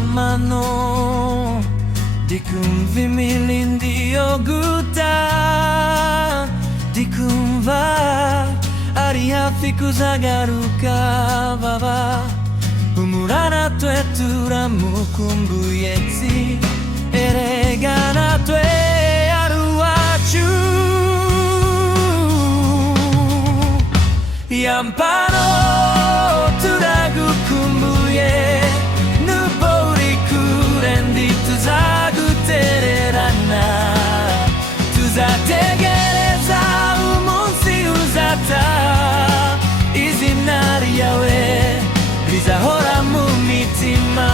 drama no di kumvimili ndio guta di kumva ari hafi kuzagaruka baba humura twe turamukumbuye tsi erega natwe ari uwacu yampano turagukumbuye nubo uri kure ndi tuzagutererana tuzategereza umunsi uzataha izina ryawe rizahora mu mitima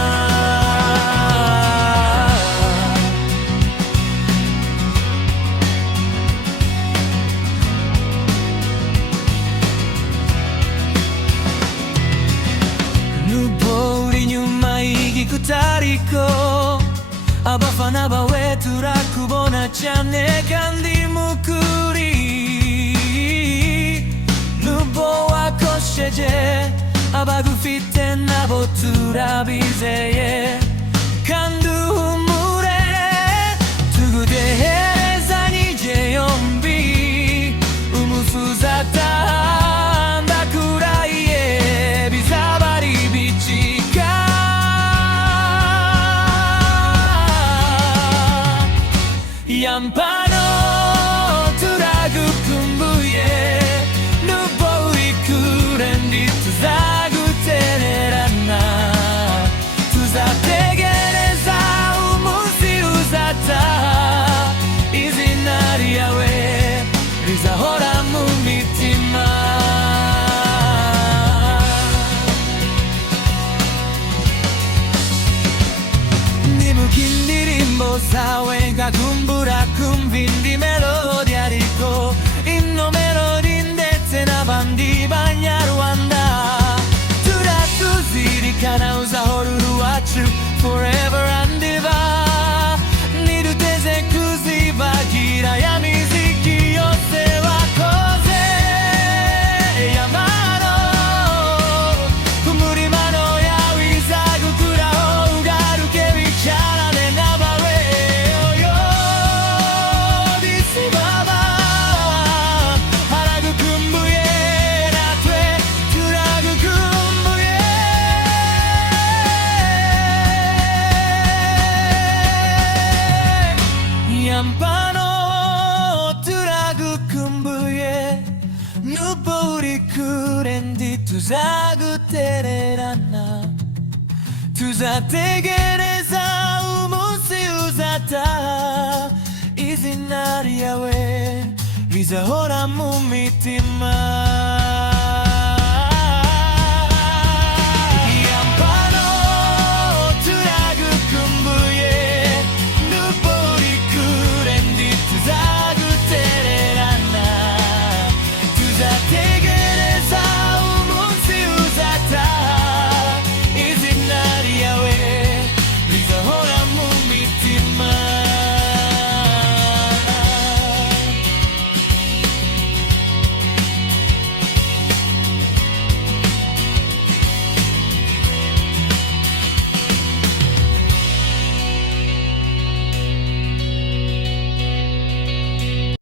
kutariko abafana bawe turakubona cyane kandi mukuri nubo wakosheje abagufite nabo turabizeye kandi uhumure tugutehereza nije yombi umunsi uzataha ndakurahiye bizaba ari bicika yampano turagukumbuye nubo uri kure ndi tuzagutererana tuzategereza umunsi uzataha izina ryawe rizahora mu mitima nibuka indirimbo zawe ngakumbura kumva indi melodi ariko ino melodi ndetse n'abandi banyarwanda turatuzirikana uzahora uri uwacu forever and ever niduteze kuzibagira ya miziki yose wakoze yamano umurimano yawe izagukuraho ugaruke bicarane n'abawe yampano turagukumbuye nubo uri kure ndi tuzagutererana tuzategereza umunsi uzataha izina ryawe rizahora mu mitima